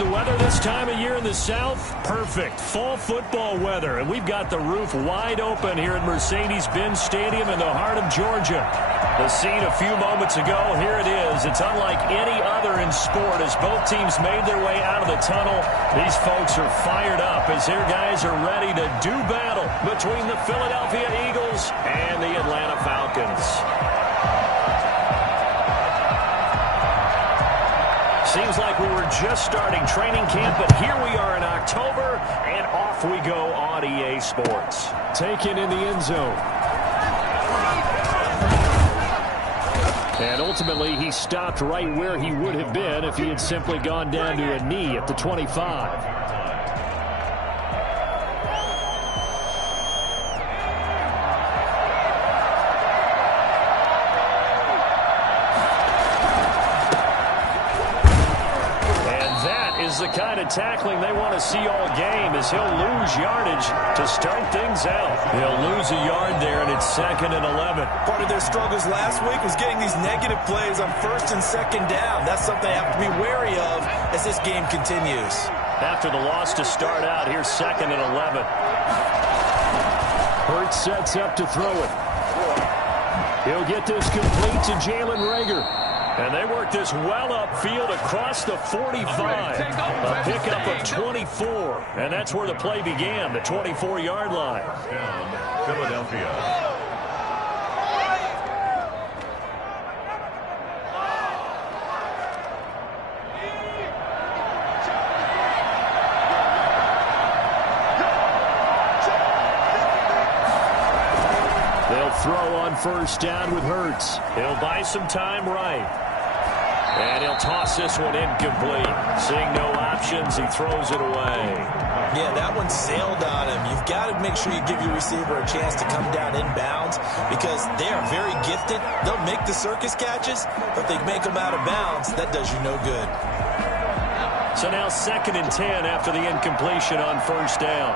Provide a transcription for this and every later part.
the weather this time of year in the South? Perfect. Fall football weather. And we've got the roof wide open here at Mercedes-Benz Stadium in the heart of Georgia. The scene a few moments ago, here it is. It's unlike any other in sport as both teams made their way out of the tunnel. These folks are fired up as their guys are ready to do battle between the Philadelphia Eagles and the Atlanta Falcons. Seems like we were just starting training camp, but here we are in October, and off we go on EA Sports. Taken in the end zone. And ultimately, he stopped right where he would have been if he had simply gone down to a knee at the 25. The kind of tackling they want to see all game as he'll lose yardage to start things out. He'll lose a yard there, and it's 2nd and 11. Part of their struggles last week was getting these negative plays on 1st and 2nd down. That's something they have to be wary of as this game continues. After the loss to start out, here's 2nd and 11. Hurts sets up to throw it. He'll get this complete to Jalen Reagor. And they work this well upfield across the 45. A pickup of 24. And that's where the play began, the 24-yard line. Philadelphia. They'll throw on 1st down with Hurts. He'll buy some time right. And he'll toss this one incomplete. Seeing no options, he throws it away. Yeah, that one sailed on him. You've got to make sure you give your receiver a chance to come down inbounds because they are very gifted. They'll make the circus catches, but if they make them out of bounds, that does you no good. So now 2nd and 10 after the incompletion on 1st down.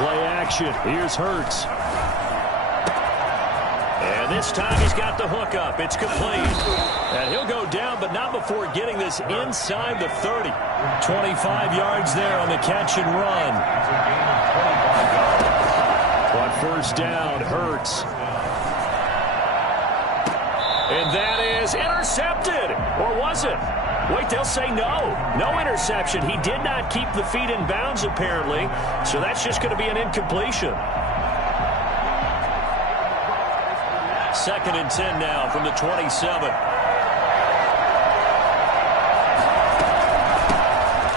Play action. Here's Hurts. And this time he's got the hook up. It's complete. And he'll go down, but not before getting this inside the 30. 25 yards there on the catch and run. On 1st down, Hurts. And that is intercepted. Or was it? Wait, they'll say no. No interception. He did not keep the feet in bounds, apparently. So that's just going to be an incompletion. 2nd and 10 now from the 27.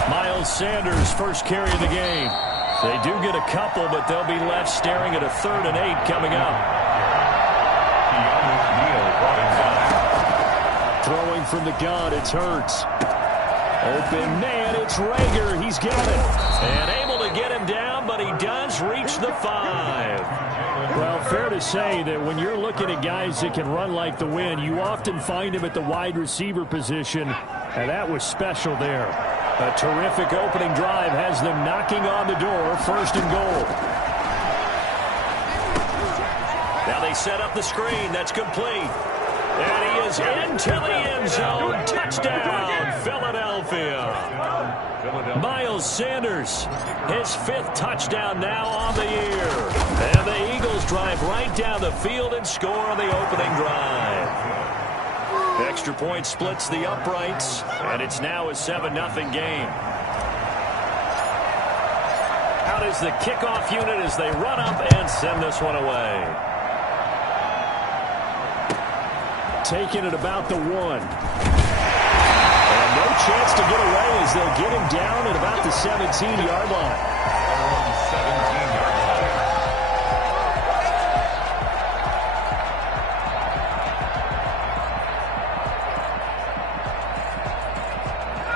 Miles Sanders, first carry of the game. They do get a couple, but they'll be left staring at a 3rd and 8 coming up. Throwing from the gun, it's Hurts. Open man, it's Reagor. He's got it. And able to get him down, but he does reach the 5. Well, fair to say that when you're looking at guys that can run like the wind, you often find him at the wide receiver position, and that was special there. A terrific opening drive has them knocking on the door, 1st and goal. Now they set up the screen. That's complete. And he is into the end zone. Touchdown, Philadelphia. Miles Sanders, his 5th touchdown now on the year. And the Eagles drive right down the field and score on the opening drive. Extra point splits the uprights, and it's now a 7-0 game. Out is the kickoff unit as they run up and send this one away. Taking it about the 1. And no chance to get away as they'll get him down at about the 17-yard line. 17-yard line.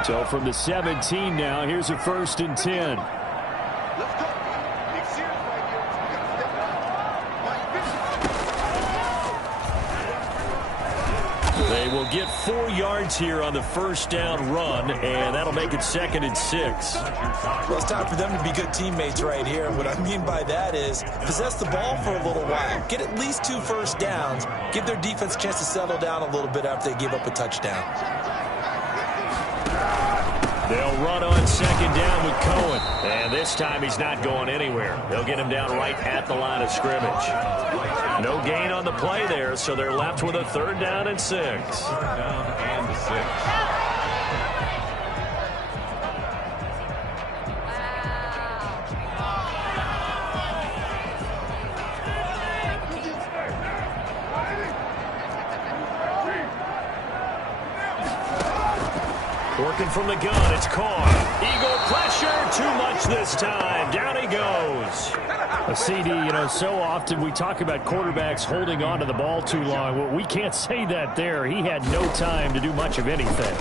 So from the 17 now, here's a 1st and 10. They will get 4 yards here on the first down run, and that'll make it 2nd and 6. Well, it's time for them to be good teammates right here. And what I mean by that is possess the ball for a little while. Get at least 2 first downs. Give their defense a chance to settle down a little bit after they give up a touchdown. They'll run on 2nd down with Cohen. And this time he's not going anywhere. They'll get him down right at the line of scrimmage. No gain on the play there, so they're left with a 3rd down and 6. 3rd down and 6. Working from the gun, it's Carr. Eagle pressure, too much this time. Down he goes. A CD, so often we talk about quarterbacks holding on to the ball too long. Well, we can't say that there. He had no time to do much of anything.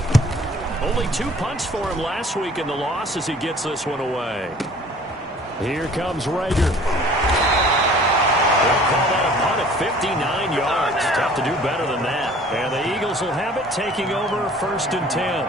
Only 2 punts for him last week in the loss as he gets this one away. Here comes Rager. They'll call that a punt at 59 yards. Tough to do better than that. And the Eagles will have it, taking over 1st and 10.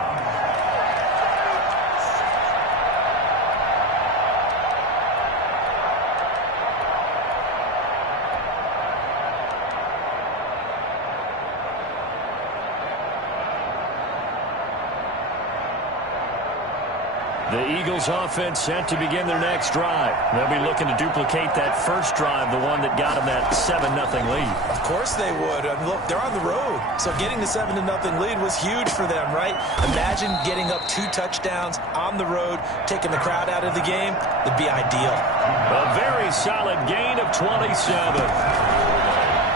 The Eagles offense set to begin their next drive. They'll be looking to duplicate that first drive, the one that got them that 7-0 lead. Of course they would. I mean, look, they're on the road. So getting the 7-0 lead was huge for them, right? Imagine getting up 2 touchdowns on the road, taking the crowd out of the game. It'd be ideal. A very solid gain of 27.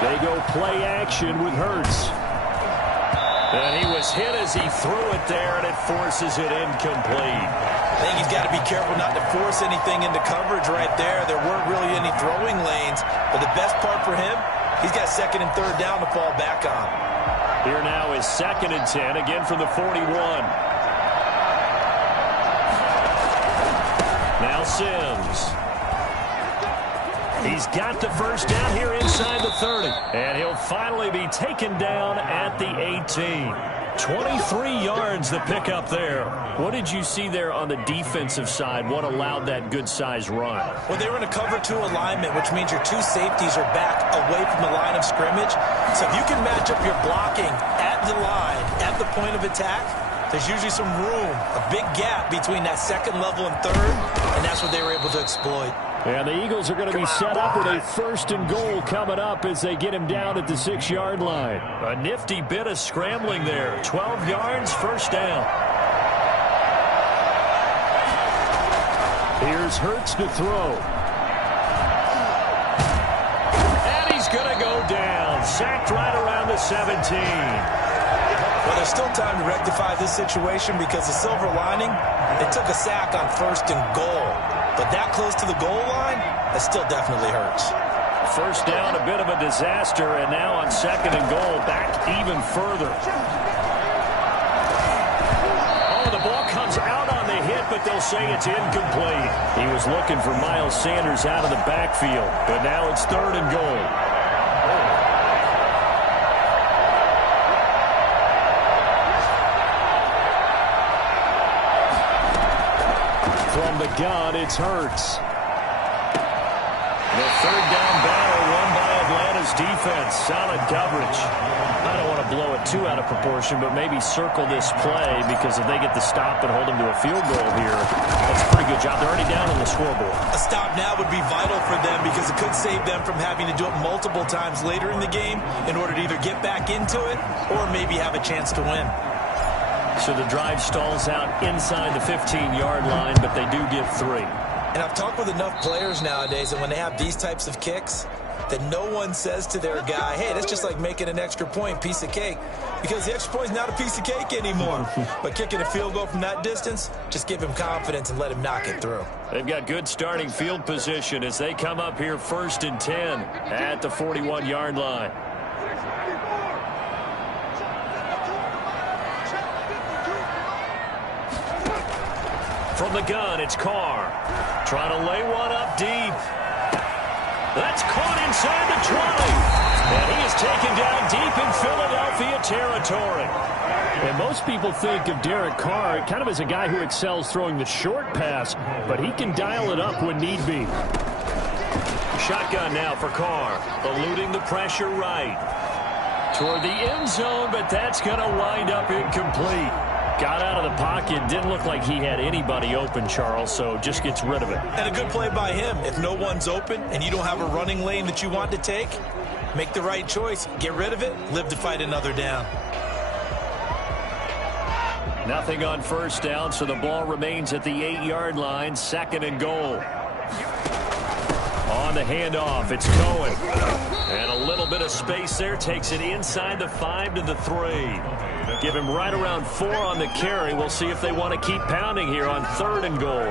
They go play action with Hurts. And he was hit as he threw it there, and it forces it incomplete. I think he's got to be careful not to force anything into coverage right there. There weren't really any throwing lanes. But the best part for him, he's got 2nd and 3rd down to fall back on. Here now is 2nd and 10, again from the 41. Now Sims. He's got the first down here inside the 30. And he'll finally be taken down at the 18. 23 yards the pickup there. What did you see there on the defensive side? What allowed that good-sized run? Well, they were in a cover 2 alignment, which means your 2 safeties are back away from the line of scrimmage. So if you can match up your blocking at the line, at the point of attack, there's usually some room, a big gap between that 2nd level and 3rd, and that's what they were able to exploit. And the Eagles are going to be set up with a 1st and goal coming up as they get him down at the 6-yard line. A nifty bit of scrambling there. 12 yards, 1st down. Here's Hurts to throw. And he's going to go down. Sacked right around the 17. Well, there's still time to rectify this situation because the silver lining, they took a sack on 1st and goal. But that close to the goal line, that still definitely hurts. First down, a bit of a disaster, and now on 2nd and goal, back even further. Oh, the ball comes out on the hit, but they'll say it's incomplete. He was looking for Miles Sanders out of the backfield, but now it's 3rd and goal. From the gun, it's Hurts. The 3rd down battle won by Atlanta's defense. Solid coverage. I don't want to blow it too out of proportion, but maybe circle this play because if they get the stop and hold them to a field goal here, that's a pretty good job. They're already down on the scoreboard. A stop now would be vital for them because it could save them from having to do it multiple times later in the game in order to either get back into it or maybe have a chance to win. So the drive stalls out inside the 15-yard line, but they do get 3. And I've talked with enough players nowadays that when they have these types of kicks, that no one says to their guy, hey, that's just like making an extra point, piece of cake. Because the extra point is not a piece of cake anymore. But kicking a field goal from that distance, just give him confidence and let him knock it through. They've got good starting field position as they come up here 1st and 10 at the 41-yard line. From the gun, it's Carr. Trying to lay one up deep. That's caught inside the 20. And he is taken down deep in Philadelphia territory. And most people think of Derek Carr kind of as a guy who excels throwing the short pass, but he can dial it up when need be. Shotgun now for Carr, eluding the pressure right. Toward the end zone, but that's going to wind up incomplete. Got out of the pocket, didn't look like he had anybody open, Charles, so just gets rid of it. And a good play by him. If no one's open and you don't have a running lane that you want to take, make the right choice. Get rid of it, live to fight another down. Nothing on first down, so the ball remains at the 8-yard line, 2nd and goal. On the handoff, it's Cohen. And a little bit of space there, takes it inside the 5 to the 3. Give him right around 4 on the carry. We'll see if they want to keep pounding here on 3rd and goal.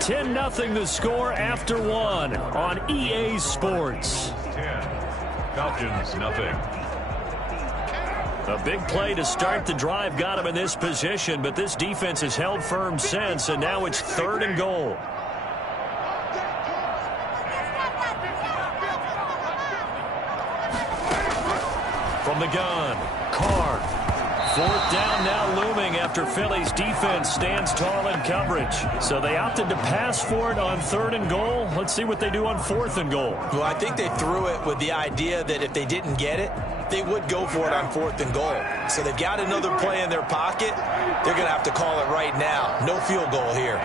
10-0 the score after 1 on EA Sports. 10. Falcons, nothing. A big play to start the drive got him in this position, but this defense has held firm since, and now it's 3rd and goal. From the gun, Carr. 4th down now looming after Philly's defense stands tall in coverage. So they opted to pass for it on 3rd and goal. Let's see what they do on 4th and goal. Well, I think they threw it with the idea that if they didn't get it, they would go for it on 4th and goal. So they've got another play in their pocket. They're going to have to call it right now. No field goal here.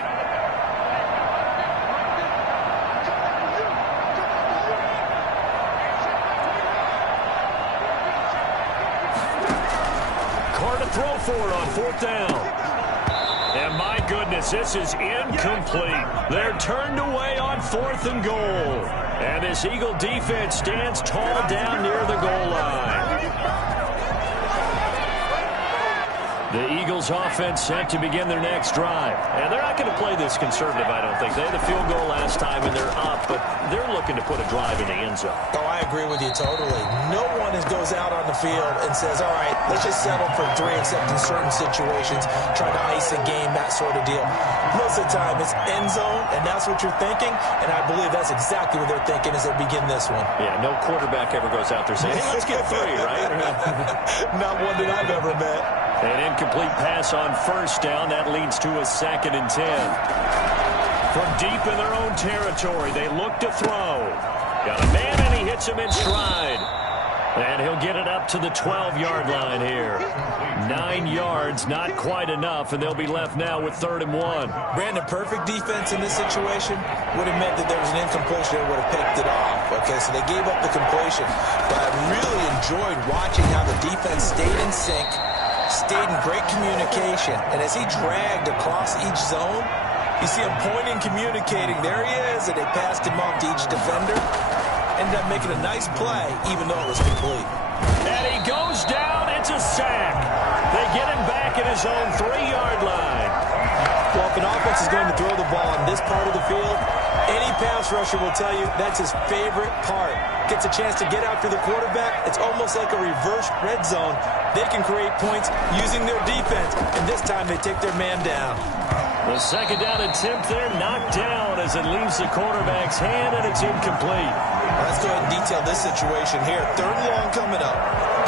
Throw for it on 4th down. And my goodness, this is incomplete. They're turned away on 4th and goal. And this Eagle defense stands tall down near the goal line. The Eagles offense set to begin their next drive. And they're not going to play this conservative, I don't think. They had a field goal last time and they're up, but they're looking to put a drive in the end zone. Oh, I agree with you totally. No one goes out on the field and says, all right, let's just settle for 3, except in certain situations, trying to ice a game, that sort of deal. Most of the time, it's end zone, and that's what you're thinking, and I believe that's exactly what they're thinking as they begin this one. Yeah, no quarterback ever goes out there saying, hey, let's get 3, right? Not one that I've ever met. An incomplete pass on 1st down. That leads to a 2nd and 10. From deep in their own territory, they look to throw. Got a man, and he hits him in stride. And he'll get it up to the 12-yard line here. 9 yards, not quite enough, and they'll be left now with 3rd and 1. Brandon, perfect defense in this situation would have meant that there was an incompletion that would have picked it off. Okay, so they gave up the completion. But I really enjoyed watching how the defense stayed in sync, stayed in great communication, and as he dragged across each zone, you see him pointing, communicating. There he is, and they passed him off to each defender. Ended up making a nice play, even though it was complete. And he goes down. It's a sack. They get him back at his own 3-yard line. Well, if an offense is going to throw the ball on this part of the field, any pass rusher will tell you that's his favorite part. Gets a chance to get after the quarterback. It's almost like a reverse red zone. They can create points using their defense, and this time they take their man down. The 2nd down attempt there knocked down as it leaves the quarterback's hand, and it's incomplete. Let's go ahead and detail this situation here. 3rd and long coming up.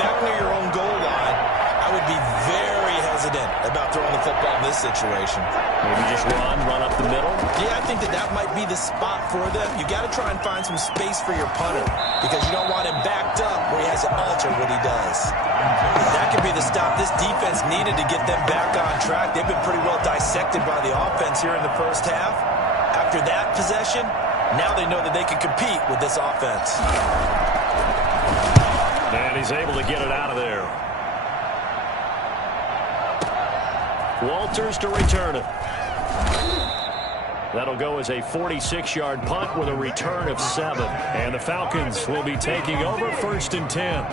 Back near your own goal line. I would be very hesitant about throwing the football in this situation. Maybe just run up the middle? Yeah, I think that might be the spot for them. You got to try and find some space for your punter because you don't want him backed up where he has to alter what he does. That could be the stop this defense needed to get them back on track. They've been pretty well dissected by the offense here in the first half. After that possession, now they know that they can compete with this offense. And he's able to get it out of there. Walters to return it. That'll go as a 46-yard punt with a return of 7. And the Falcons will be taking over 1st and 10.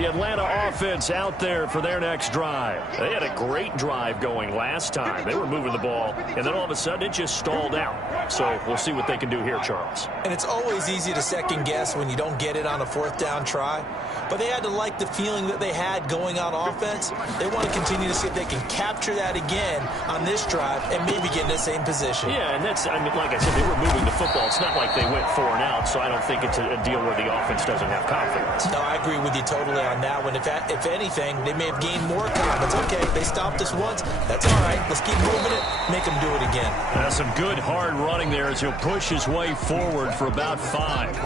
The Atlanta offense out there for their next drive. They had a great drive going last time. They were moving the ball, and then all of a sudden it just stalled out. So we'll see what they can do here, Charles. And it's always easy to second guess when you don't get it on a fourth down try. But they had to like the feeling that they had going on offense. They want to continue to see if they can capture that again on this drive and maybe get in the same position. Yeah, and that's, I mean, like I said, they were moving the football. It's not like they went 4 and out, so I don't think it's a deal where the offense doesn't have confidence. No, I agree with you totally on that one. If anything, they may have gained more confidence. Okay, they stopped us once. That's all right. Let's keep moving it. Make them do it again. Some good hard running there as he'll push his way forward for about 5.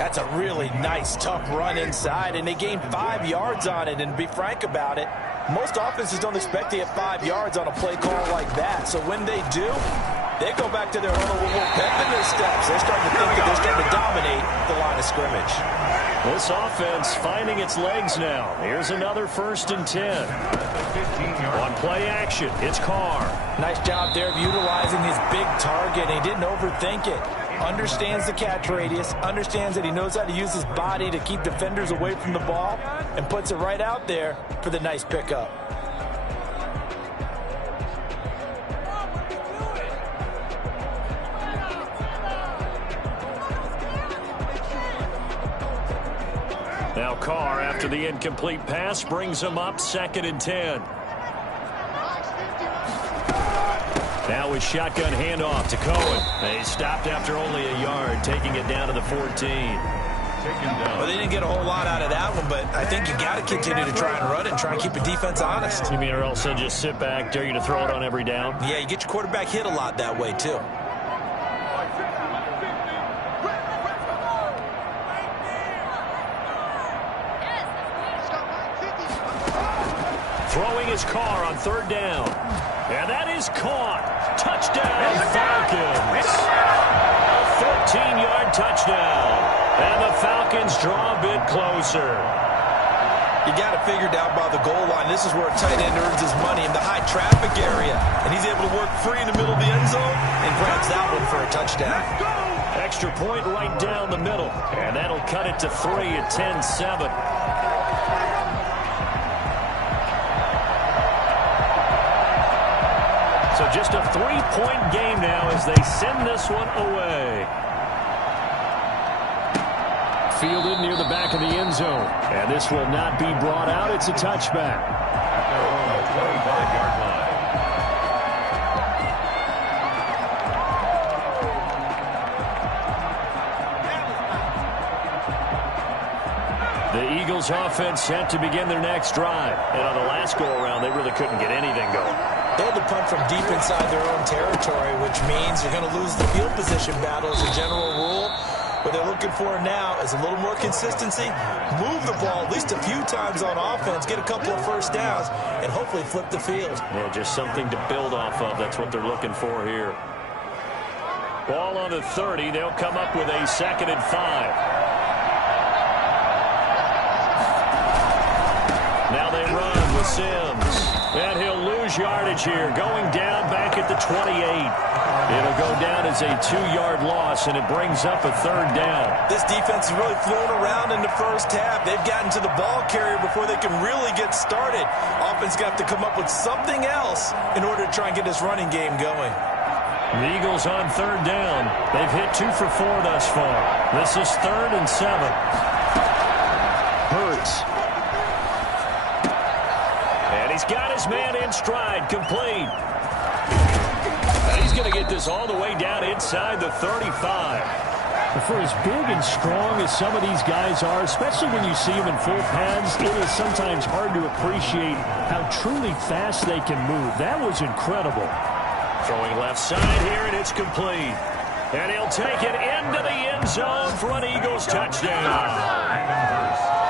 That's a really nice, tough run inside, and they gained 5 yards on it. And to be frank about it, most offenses don't expect to get 5 yards on a play call like that. So when they do, they go back to their huddle with a little pep in their steps. They're starting to think that they're starting to dominate the line of scrimmage. This offense finding its legs now. Here's another 1st and 10. On play action, it's Carr. Nice job there of utilizing his big target. He didn't overthink it. Understands the catch radius, understands that he knows how to use his body to keep defenders away from the ball, and puts it right out there for the nice pickup. Now Carr, after the incomplete pass, brings him up 2nd and 10. Now with shotgun handoff to Cohen. He stopped after only a yard, taking it down to the 14. Well, they didn't get a whole lot out of that one, but I think you got to continue to try and run it and try and keep the defense honest. You mean or else they'll just sit back, dare you to throw it on every down? Yeah, you get your quarterback hit a lot that way, too. Throwing his Carr on 3rd down. And that is caught. Touchdown, Falcons. A 14-yard touchdown. And the Falcons draw a bit closer. You got to figure down by the goal line. This is where a tight end earns his money in the high traffic area. And he's able to work free in the middle of the end zone and grabs that one for a touchdown. Extra point right down the middle. And that'll cut it to 3 at 10-7. So just a 3-point game now as they send this one away. Fielded near the back of the end zone. And this will not be brought out. It's a touchback. 25-yard line. The Eagles offense set to begin their next drive. And on the last go-around, they really couldn't get anything going. They had to punt from deep inside their own territory, which means you're going to lose the field position battle as a general rule. What they're looking for now is a little more consistency, move the ball at least a few times on offense, get a couple of first downs, and hopefully flip the field. Yeah, just something to build off of. That's what they're looking for here. Ball on the 30. They'll come up with a 2nd and 5. Now they run with Sims. And he'll lose yardage here. Going down back at the 28. It'll go down as a 2-yard loss, and it brings up a 3rd down. This defense has really flown around in the first half. They've gotten to the ball carrier before they can really get started. Offense got to come up with something else in order to try and get this running game going. The Eagles on 3rd down. They've hit 2 for 4 thus far. This is 3rd and 7. Hurts. He's got his man in stride, complete. And he's going to get this all the way down inside the 35. For as big and strong as some of these guys are, especially when you see them in full pads, it is sometimes hard to appreciate how truly fast they can move. That was incredible. Throwing left side here, and it's complete. And he'll take it into the end zone for an Eagles touchdown.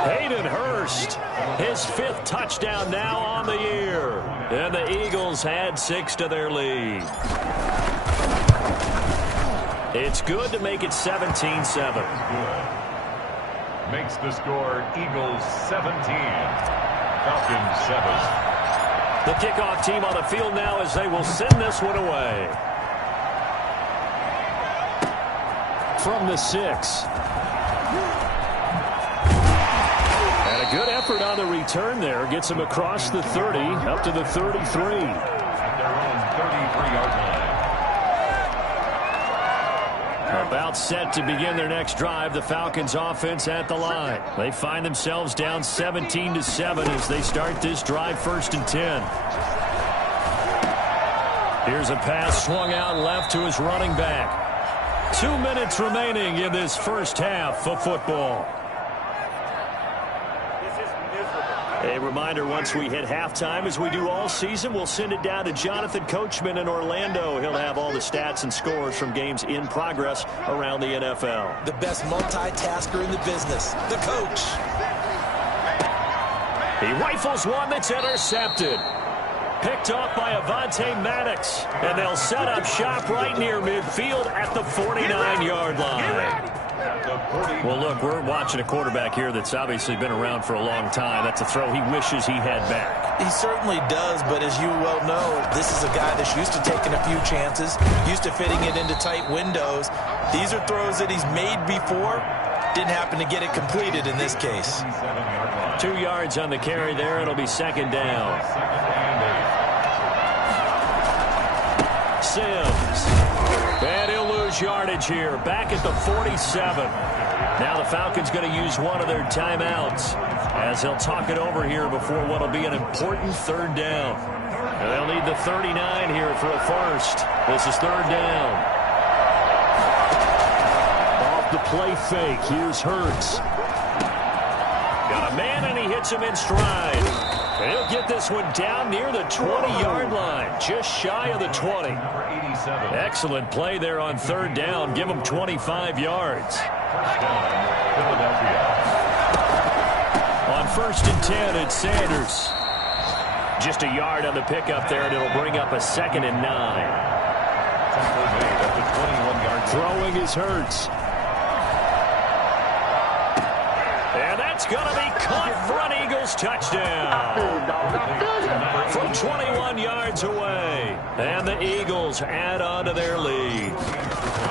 Hayden Hurst, his 5th touchdown now on the year. And the Eagles add 6 to their lead. It's good to make it 17-7. Makes the score Eagles 17, Falcons 7. The kickoff team on the field now as they will send this one away. From the 6. Good effort on the return there. Gets him across the 30, up to the 33. At their own 33-yard line. About set to begin their next drive. The Falcons offense at the line. They find themselves down 17-7 as they start this drive, 1st and 10. Here's a pass swung out left to his running back. 2 minutes remaining in this first half of football. A reminder, once we hit halftime, as we do all season, we'll send it down to Jonathan Coachman in Orlando. He'll have all the stats and scores from games in progress around the NFL. The best multitasker in the business, the coach. He rifles one that's intercepted. Picked off by Avonte Maddox. And they'll set up shop right near midfield at the 49-yard line. Well, look, we're watching a quarterback here that's obviously been around for a long time. That's a throw he wishes he had back. He certainly does, but as you well know, this is a guy that's used to taking a few chances, used to fitting it into tight windows. These are throws that he's made before. Didn't happen to get it completed in this case. 2 yards on the carry there. It'll be 2nd down. Sims. And he'll lose yardage here. Back at the 47. Now the Falcons going to use one of their timeouts as they'll talk it over here before what will be an important 3rd down. And they'll need the 39 here for a first. This is 3rd down. Off the play fake. Here's Hurts. Got a man and he hits him in stride. He'll get this one down near the 20-yard line, just shy of the 20. Excellent play there on 3rd down. Give him 25 yards. On 1st and 10, it's Sanders. Just a yard on the pickup there, and it'll bring up a 2nd and 9. Throwing is Hurts. And that's going to be caught for an Eagles touchdown. From 21 yards away. And the Eagles add on to their lead.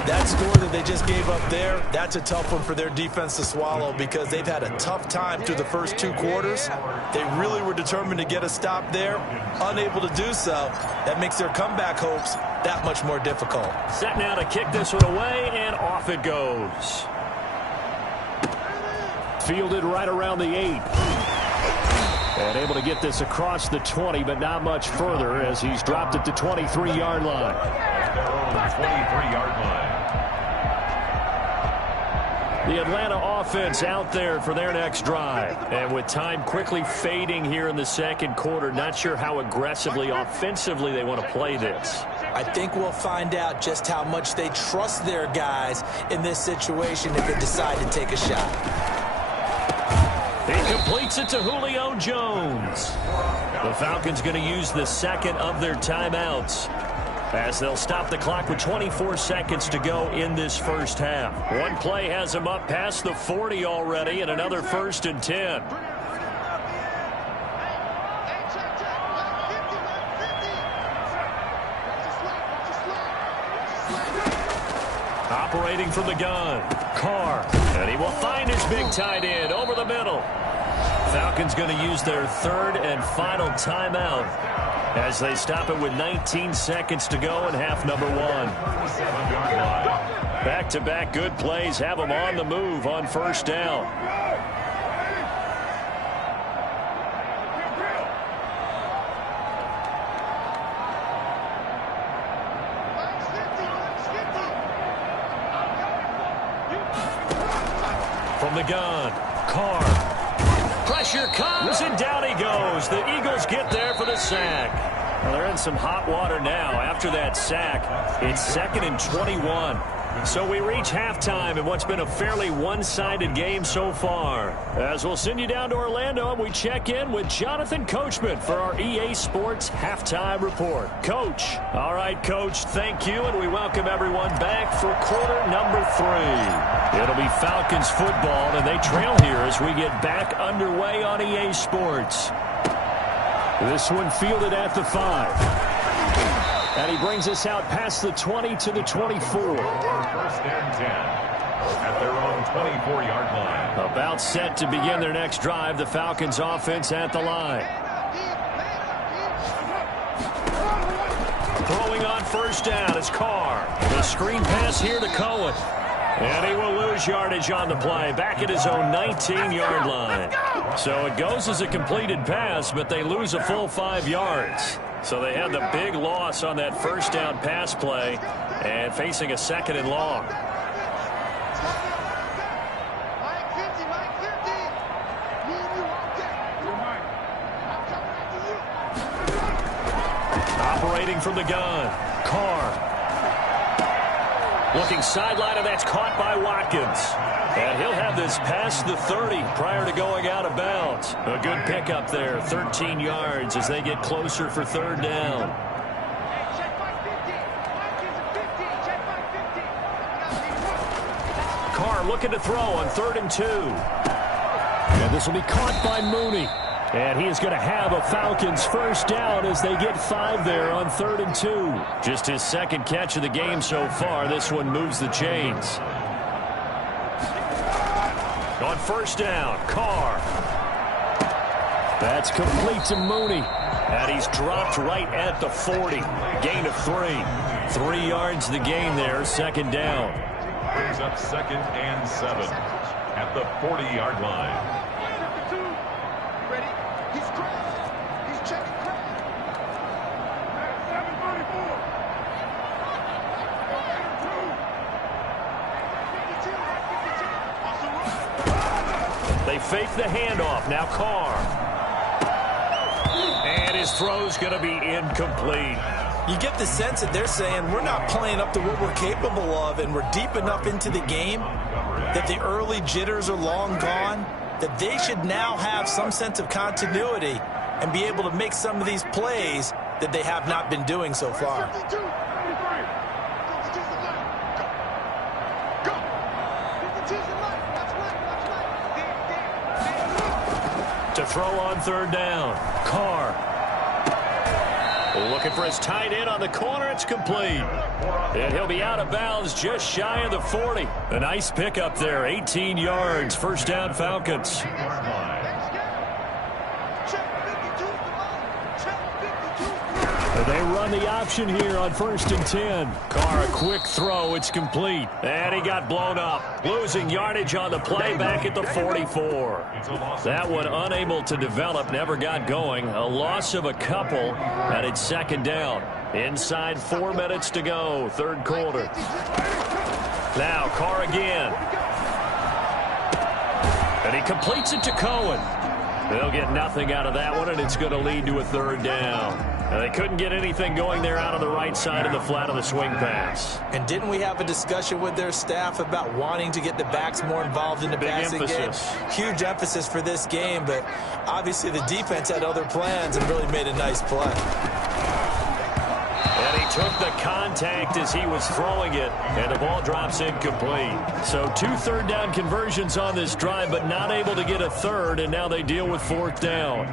That score that they just gave up there, that's a tough one for their defense to swallow because they've had a tough time through the first 2 quarters. They really were determined to get a stop there. Unable to do so. That makes their comeback hopes that much more difficult. Set now to kick this one away, and off it goes. Fielded right around the 8. And able to get this across the 20, but not much further as he's dropped at the 23-yard line. 23-yard line. The Atlanta offense out there for their next drive. And with time quickly fading here in the 2nd quarter, not sure how aggressively, offensively they want to play this. I think we'll find out just how much they trust their guys in this situation if they decide to take a shot. He completes it to Julio Jones. The Falcons going to use the 2nd of their timeouts as they'll stop the clock with 24 seconds to go in this first half. One play has them up past the 40 already, and another 1st and 10. Operating from the gun, Carr. And he will find his big tight end over the middle. Falcons going to use their 3rd and final timeout as they stop it with 19 seconds to go in half number 1. Back-to-back good plays have them on the move on 1st down. From the gun, Carr. Pressure comes, and down he goes. The Eagles get there for the sack. Well, they're in some hot water now. After that sack, it's 2nd and 21. So we reach halftime in what's been a fairly one-sided game so far. As we'll send you down to Orlando, and we check in with Jonathan Coachman for our EA Sports Halftime Report. Coach. All right, Coach, thank you, and we welcome everyone back for quarter number 3. It'll be Falcons football, and they trail here as we get back underway on EA Sports. This one fielded at the 5. And he brings us out past the 20 to the 24. 1st and 10. at their own 24-yard line. About set to begin their next drive. The Falcons offense at the line. Throwing on first down is Carr. The screen pass here to Cohen. And he will lose yardage on the play, back at his own 19-yard line. So it goes as a completed pass, but they lose a full 5 yards. So they had the big loss on that first down pass play and facing a 2nd and long. Operating from the gun, Carr. Looking sideline, and that's caught by Watkins. And he'll have this past the 30 prior to going out of bounds. A good pickup there, 13 yards as they get closer for 3rd down. Carr looking to throw on 3rd and 2. And this will be caught by Mooney. And he is going to have a Falcons first down as they get 5 there on 3rd and 2. Just his 2nd catch of the game so far. This one moves the chains. On first down, Carr. That's complete to Mooney. And he's dropped right at the 40. Gain of 3. 3 yards the gain there, 2nd down. Brings up 2nd and 7 at the 40-yard line. They fake the handoff. Now Carr. And his throw's going to be incomplete. You get the sense that they're saying we're not playing up to what we're capable of, and we're deep enough into the game that the early jitters are long gone, that they should now have some sense of continuity and be able to make some of these plays that they have not been doing so far. To throw on 3rd down, Carr. Looking for his tight end on the corner. It's complete. And he'll be out of bounds just shy of the 40. A nice pickup there, 18 yards. First down, Falcons. They run the option here on 1st and 10. Carr, a quick throw. It's complete. And he got blown up. Losing yardage on the play back at the 44. That one unable to develop, never got going. A loss of a couple, and it's 2nd down. Inside 4 minutes to go, 3rd quarter. Now Carr again. And he completes it to Cohen. They'll get nothing out of that one, and it's going to lead to a 3rd down. And they couldn't get anything going there out of the right side of the flat of the swing pass. And didn't we have a discussion with their staff about wanting to get the backs more involved in the passing game? Huge emphasis for this game, but obviously the defense had other plans and really made a nice play. And he took the contact as he was throwing it, and the ball drops incomplete. So 2 3rd down conversions on this drive, but not able to get a 3rd, and now they deal with 4th down.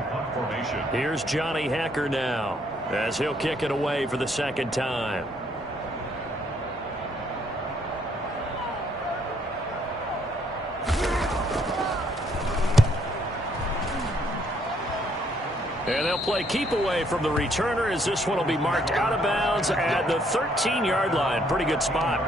Here's Johnny Hekker now, as he'll kick it away for the 2nd time. And they'll play keep away from the returner as this one will be marked out of bounds at the 13-yard line. Pretty good spot.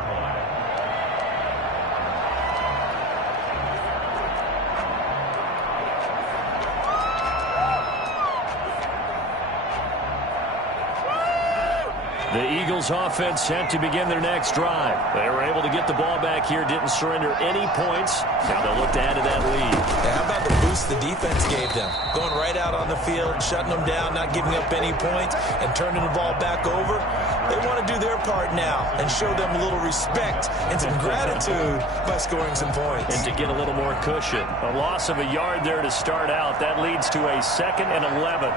The Eagles offense set to begin their next drive. They were able to get the ball back here, didn't surrender any points. Now they'll look to add to that lead. Yeah, how about the boost the defense gave them? Going right out on the field, shutting them down, not giving up any points, and turning the ball back over. They want to do their part now and show them a little respect and some gratitude by scoring some points. And to get a little more cushion. A loss of a yard there to start out. That leads to a 2nd and 11.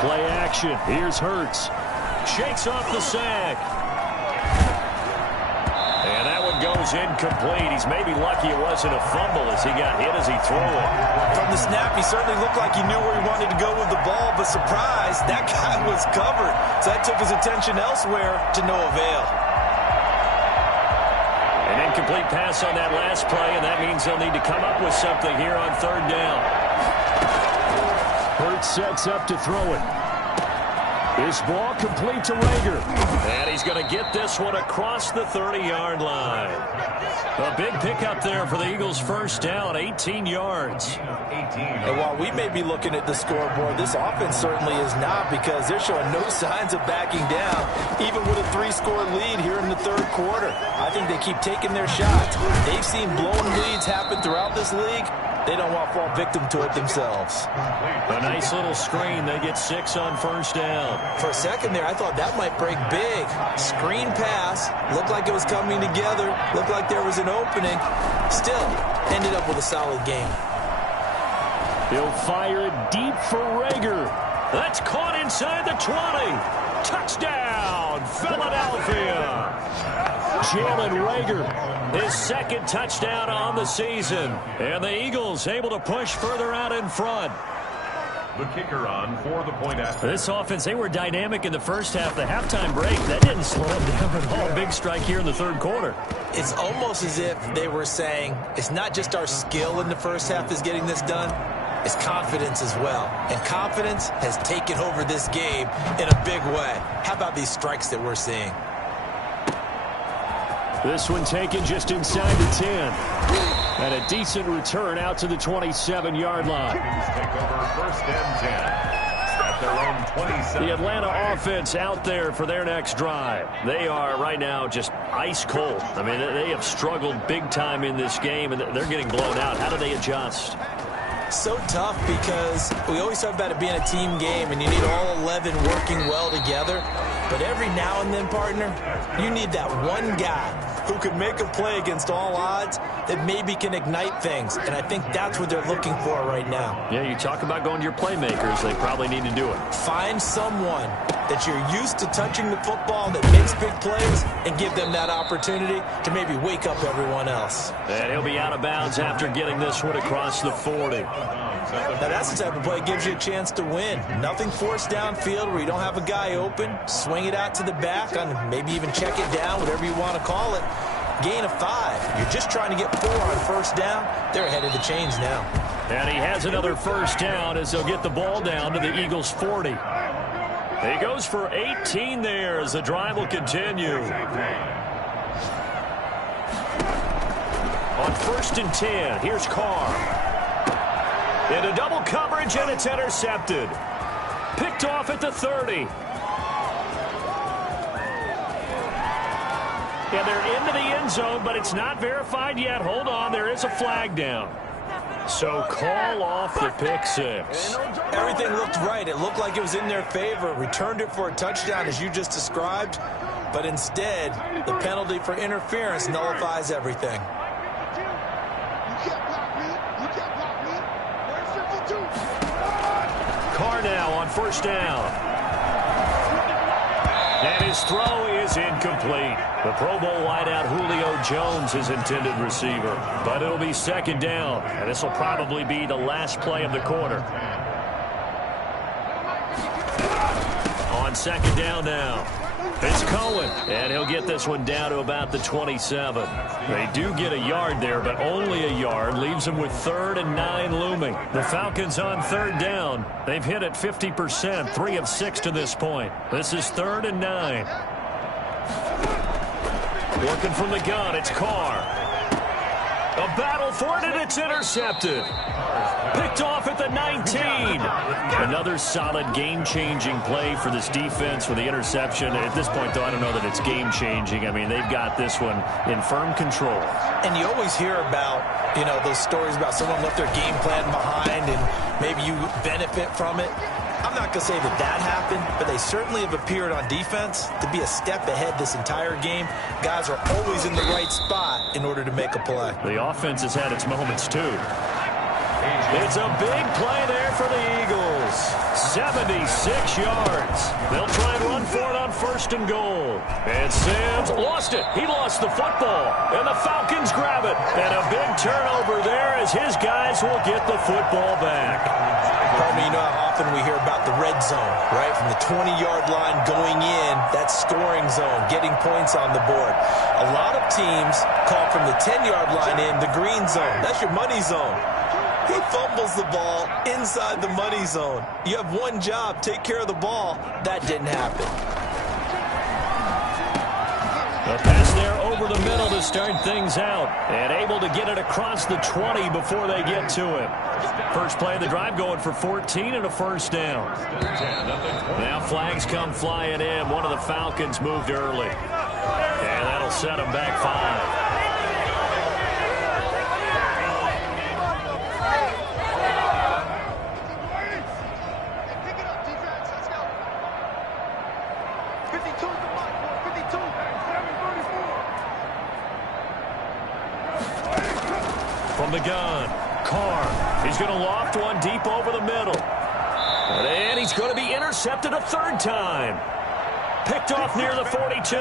Play action. Here's Hurts. Shakes off the sack. And that would go throws incomplete. He's maybe lucky it wasn't a fumble as he got hit as he threw it. From the snap, he certainly looked like he knew where he wanted to go with the ball, but surprise, that guy was covered. So that took his attention elsewhere to no avail. An incomplete pass on that last play, and that means they'll need to come up with something here on third down. Hurts sets up to throw it. This ball complete to Reagor. And he's going to get this one across the 30-yard line. A big pickup there for the Eagles' first down, 18 yards. And while we may be looking at the scoreboard, this offense certainly is not, because they're showing no signs of backing down, even with a 3-score lead here in the third quarter. I think they keep taking their shots. They've seen blown leads happen throughout this league. They don't want to fall victim to it themselves. A nice little screen. They get 6 on first down. For a second there, I thought that might break big. Screen pass. Looked like it was coming together. Looked like there was an opening. Still, ended up with a solid game. He'll fire it deep for Reagor. That's caught inside the 20. Touchdown, Philadelphia. Jalen Reagor. His second touchdown on the season. And the Eagles able to push further out in front. The kicker on for the point after. This offense, they were dynamic in the first half. The halftime break, that didn't slow them down at all. Big strike here in the third quarter. It's almost as if they were saying, it's not just our skill in the first half that's getting this done. It's confidence as well. And confidence has taken over this game in a big way. How about these strikes that we're seeing? This one taken just inside the 10. And a decent return out to the 27-yard line. Take over first and 10. At their own 27. The Atlanta offense out there for their next drive. They are right now just ice cold. I mean, they have struggled big time in this game, and they're getting blown out. How do they adjust? So tough, because we always talk about it being a team game and you need all 11 working well together. But every now and then, partner, you need that one guy who could make a play against all odds that maybe can ignite things. And I think that's what they're looking for right now. Yeah, you talk about going to your playmakers. They probably need to do it. Find someone that you're used to touching the football that makes big plays and give them that opportunity to maybe wake up everyone else. And he'll be out of bounds after getting this one across the 40. Now that's the type of play that gives you a chance to win. Nothing forced downfield where you don't have a guy open. Swing it out to the back, and maybe even check it down, whatever you want to call it. Gain of 5. You're just trying to get 4 on first down. They're ahead of the chains now. And he has another first down as they'll get the ball down to the Eagles' 40. He goes for 18 there as the drive will continue. On first and 10, here's Carr. Into double coverage, and it's intercepted. Picked off at the 30. And they're into the end zone, but it's not verified yet. Hold on, there is a flag down. So call off the pick 6. Everything looked right. It looked like it was in their favor. Returned it for a touchdown, as you just described. But instead, the penalty for interference nullifies everything. Carr now on first down. And his throw is incomplete. The Pro Bowl wideout Julio Jones is intended receiver. But it'll be second down, and this will probably be the last play of the quarter. On second down now, it's Cohen, and he'll get this one down to about the 27. They do get a yard there, but only a yard. Leaves them with 3rd and 9 looming. The Falcons on third down. They've hit it 50%, 3 of 6 to this point. This is 3rd and 9. Working from the gun, it's Carr. A battle for it, and it's intercepted. Picked off at the 19. Another solid game-changing play for this defense with the interception. At this point, though, I don't know that it's game-changing. I mean, they've got this one in firm control. And you always hear about, those stories about someone left their game plan behind and maybe you benefit from it. I'm not going to say that happened, but they certainly have appeared on defense to be a step ahead this entire game. Guys are always in the right spot in order to make a play. The offense has had its moments, too. It's a big play there for the Eagles. 76 yards. They'll try and run for it on 1st and goal. And Sims lost it. He lost the football. And the Falcons grab it. And a big turnover there as his guys will get the football back. Probably, you know how often we hear about the red zone, right? From the 20-yard line going in, that scoring zone, getting points on the board. A lot of teams call from the 10-yard line in the green zone. That's your money zone. He fumbles the ball inside the money zone. You have one job, take care of the ball. That didn't happen. A pass there over the middle to start things out. And able to get it across the 20 before they get to him. First play of the drive going for 14 and a 1st down. Now flags come flying in. One of the Falcons moved early. And that'll set them back 5. From the gun, Carr. He's going to loft one deep over the middle. And he's going to be intercepted a 3rd time. Picked off near the 42.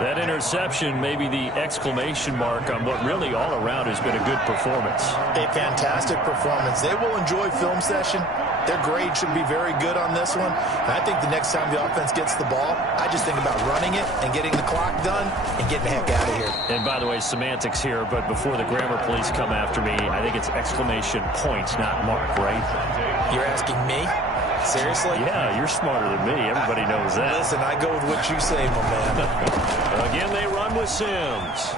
That interception may be the exclamation mark on what really all around has been a good performance. A fantastic performance. They will enjoy film session. Their grade should be very good on this one. And I think the next time the offense gets the ball, I just think about running it and getting the clock done and getting the heck out of here. And by the way, semantics here, but before the grammar police come after me, I think it's exclamation points, not mark, right? You're asking me? Seriously? Yeah, you're smarter than me. Everybody knows that. Listen, I go with what you say, my man. Again, they run with Sims.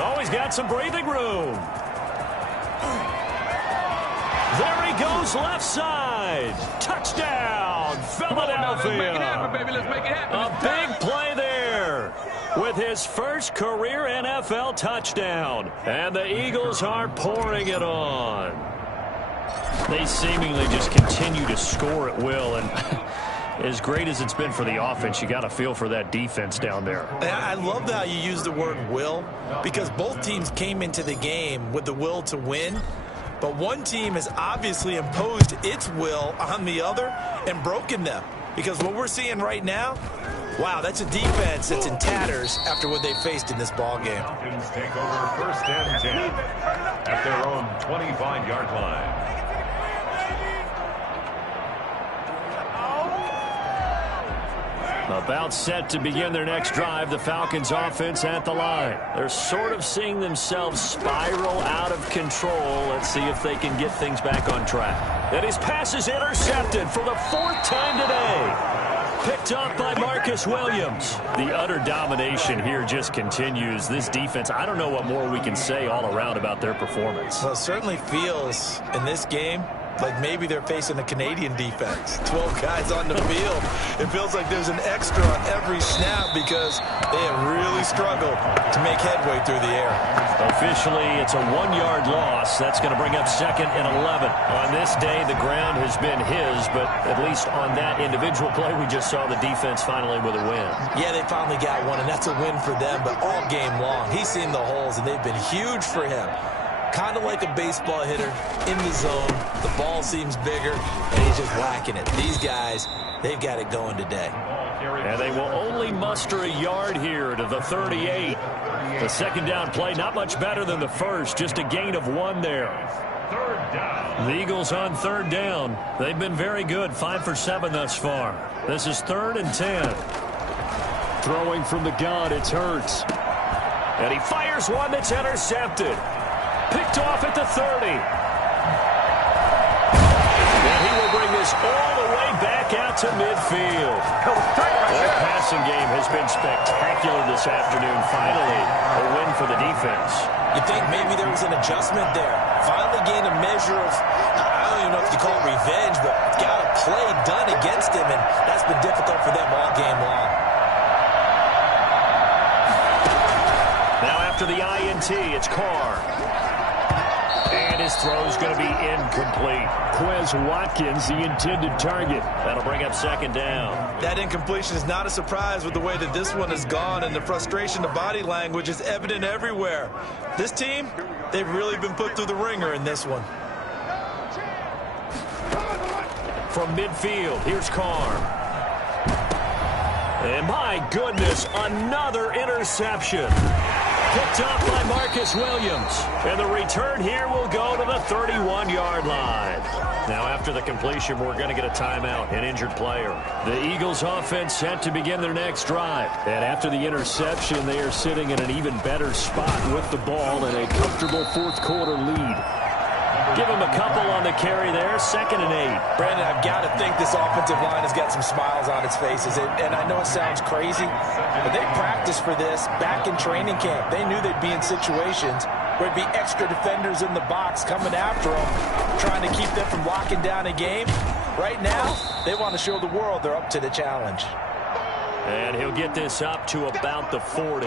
Oh, he's got some breathing room. There he goes, left side. Touchdown, Philadelphia. A big play there with his first career NFL touchdown. And the Eagles are pouring it on. They seemingly just continue to score at will. And as great as it's been for the offense, you got to feel for that defense down there. I love how you use the word will, because both teams came into the game with the will to win. But one team has obviously imposed its will on the other and broken them. Because what we're seeing right now, wow, that's a defense that's in tatters after what they faced in this ball game. Falcons take over 1st and 10 at their own 25-yard line. About set to begin their next drive, the Falcons offense at the line. They're sort of seeing themselves spiral out of control. Let's see if they can get things back on track. And his pass is intercepted for the 4th time today. Picked up by Marcus Williams. The utter domination here just continues. This defense, I don't know what more we can say all around about their performance. Well, it certainly feels in this game like maybe they're facing a Canadian defense. 12 guys on the field. It feels like there's an extra on every snap because they have really struggled to make headway through the air. Officially, it's a 1-yard loss. That's going to bring up 2nd and 11. On this day, the ground has been his, but at least on that individual play, we just saw the defense finally with a win. Yeah, they finally got one, and that's a win for them, but all game long, he's seen the holes, and they've been huge for him. Kind of like a baseball hitter in the zone. The ball seems bigger, and he's just whacking it. These guys, they've got it going today. And they will only muster a yard here to the 38. The 2nd down play, not much better than the first, just a gain of 1 there. 3rd down. The Eagles on 3rd down. They've been very good, 5 for 7 thus far. This is 3rd and 10. Throwing from the gun, it's Hurts. And he fires one that's intercepted. Picked off at the 30. And he will bring this all the way back out to midfield. The passing game has been spectacular this afternoon. Finally, a win for the defense. You think maybe there was an adjustment there. Finally gained a measure of, I don't even know if you call it revenge, but got a play done against him, and that's been difficult for them all game long. Now after the INT, it's Carr. And his throw's going to be incomplete. Quez Watkins, the intended target. That'll bring up 2nd down. That incompletion is not a surprise with the way that this one has gone, and the frustration, the body language is evident everywhere. This team, they've really been put through the ringer in this one. from midfield. Here's Carr. And my goodness, another interception. Picked up by Marcus Williams. And the return here will go to the 31-yard line. Now, after the completion, we're going to get a timeout, an injured player. The Eagles offense set to begin their next drive. And after the interception, they are sitting in an even better spot with the ball and a comfortable fourth-quarter lead. Give him a couple on the carry there, 2nd and 8. Brandon, I've got to think this offensive line has got some smiles on its faces. And I know it sounds crazy, but they practiced for this back in training camp. They knew they'd be in situations where there'd be extra defenders in the box coming after them, trying to keep them from locking down a game. Right now, they want to show the world they're up to the challenge. And he'll get this up to about the 40.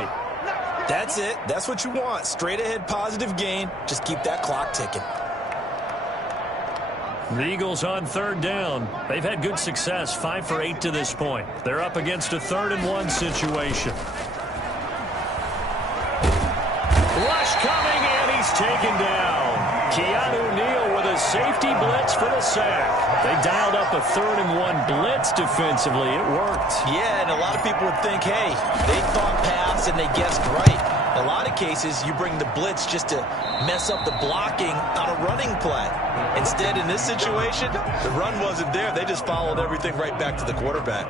That's it. That's what you want. Straight ahead positive gain. Just keep that clock ticking. The Eagles on 3rd down. They've had good success, 5 for 8 to this point. They're up against a 3rd and 1 situation. Rush coming, and he's taken down. Keanu Neal with a safety blitz for the sack. They dialed up a 3rd and 1 blitz defensively. It worked. Yeah, and a lot of people would think, hey, they thought pass and they guessed right. In a lot of cases, you bring the blitz just to mess up the blocking on a running play. Instead, in this situation, the run wasn't there. They just followed everything right back to the quarterback.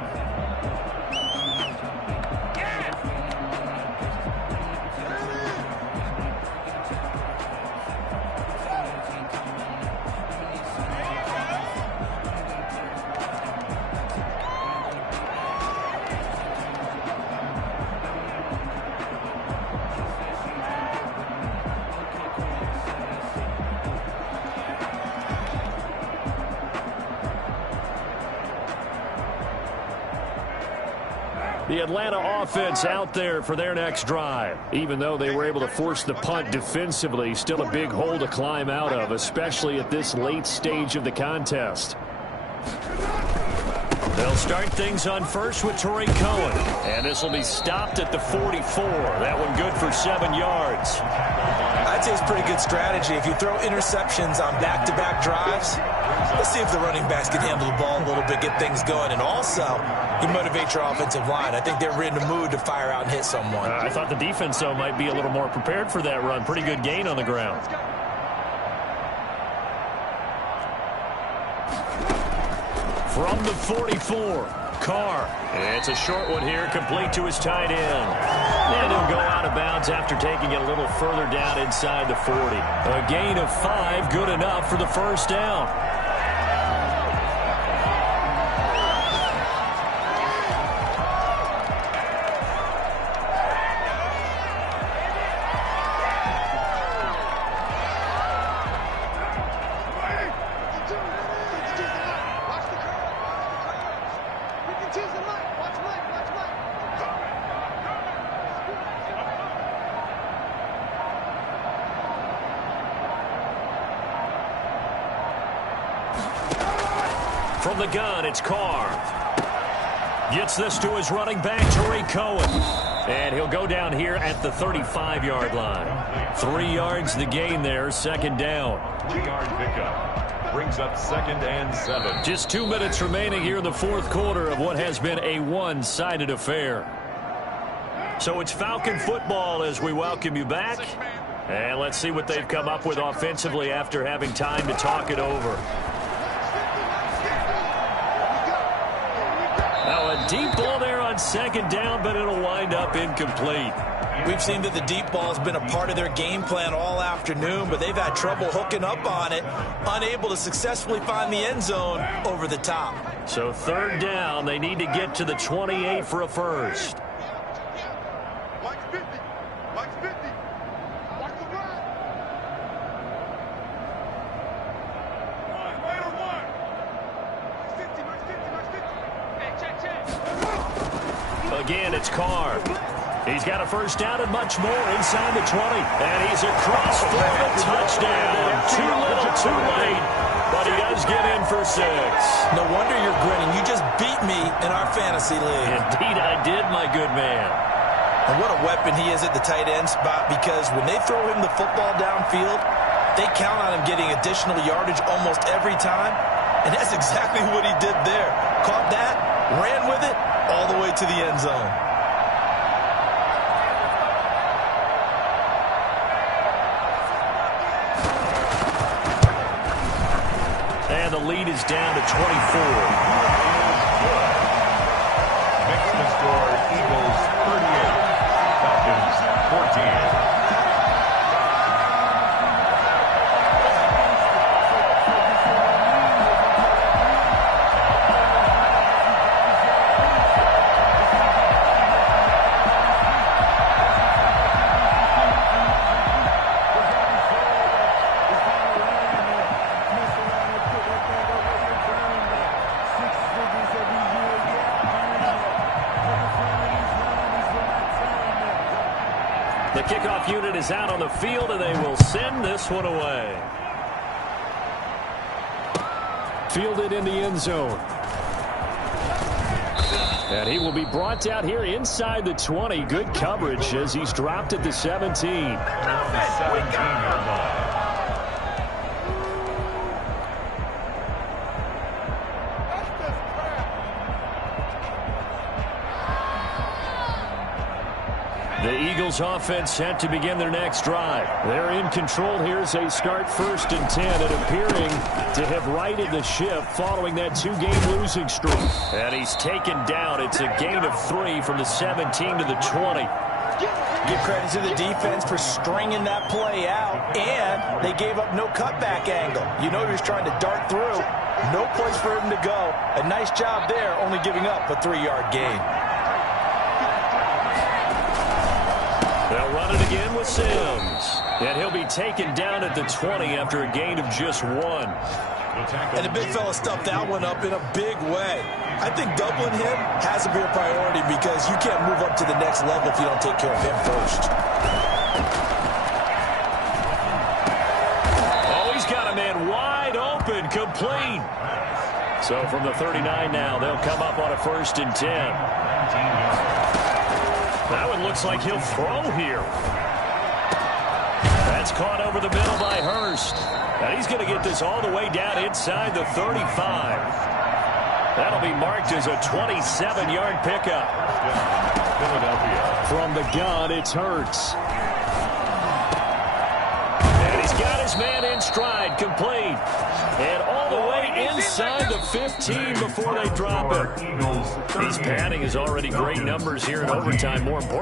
The Atlanta offense out there for their next drive. Even though they were able to force the punt defensively, still a big hole to climb out of, especially at this late stage of the contest. They'll start things on first with Tariq Cohen. And this will be stopped at the 44. That one good for 7 yards. I'd say it's pretty good strategy. If you throw interceptions on back-to-back drives, let's see if the running backs can handle the ball a little bit, get things going. And also, you motivate your offensive line. I think they're in the mood to fire out and hit someone. I thought the defense, though, might be a little more prepared for that run. Pretty good gain on the ground. From the 44, Carr. It's a short one here, complete to his tight end. And he'll go out of bounds after taking it a little further down inside the 40. A gain of 5, good enough for the first down. From the gun, it's Carr. Gets this to his running back, Tariq Cohen. And he'll go down here at the 35-yard line. 3 yards the gain there, 2nd down. 3-yard pickup. Brings up 2nd and 7. Just 2 minutes remaining here in the fourth quarter of what has been a one-sided affair. So it's Falcon football as we welcome you back. And let's see what they've come up with offensively after having time to talk it over. Now a deep ball there on 2nd down, but it'll wind up incomplete. We've seen that the deep ball has been a part of their game plan all afternoon, but they've had trouble hooking up on it, unable to successfully find the end zone over the top. So 3rd down, they need to get to the 28 for a first. Watch 50. Watch 50. Watch the run. Wait on one. Watch 50. Watch 50. Watch 50. Hey, check. Again, it's Carr. He's got a first down and much more inside the 20. And he's across for the touchdown. Too little, too late. But he does get in for 6. No wonder you're grinning. You just beat me in our fantasy league. Indeed, I did, my good man. And what a weapon he is at the tight end spot, because when they throw him the football downfield, they count on him getting additional yardage almost every time. And that's exactly what he did there. Caught that, ran with it, all the way to the end zone. And the lead is down to 24. Makes the score Eagles 38, Falcons 14. The kickoff unit is out on the field, and they will send this one away. Fielded in the end zone. And he will be brought down here inside the 20. Good coverage as he's dropped at the 17. 17-yard line. The Eagles offense set to begin their next drive. They're in control here as they start 1st and 10 and appearing to have righted the ship following that 2-game losing streak. And he's taken down. It's a gain of 3 from the 17 to the 20. Give credit to the defense for stringing that play out, and they gave up no cutback angle. You know he was trying to dart through. No place for him to go. A nice job there, only giving up a 3-yard gain. They'll run it again with Sims. And he'll be taken down at the 20 after a gain of just 1. And the big fella stuffed that one up in a big way. I think doubling him has to be a priority because you can't move up to the next level if you don't take care of him first. Oh, he's got a man wide open, complete. So from the 39 now, they'll come up on a 1st and 10. That one looks like he'll throw here. That's caught over the middle by Hurst. And he's going to get this all the way down inside the 35. That'll be marked as a 27-yard pickup. Philadelphia. From the gun, it's Hurts. And he's got his man in stride, complete. And all the way inside the 15 before they drop it. These padding is already great numbers here in overtime. More important.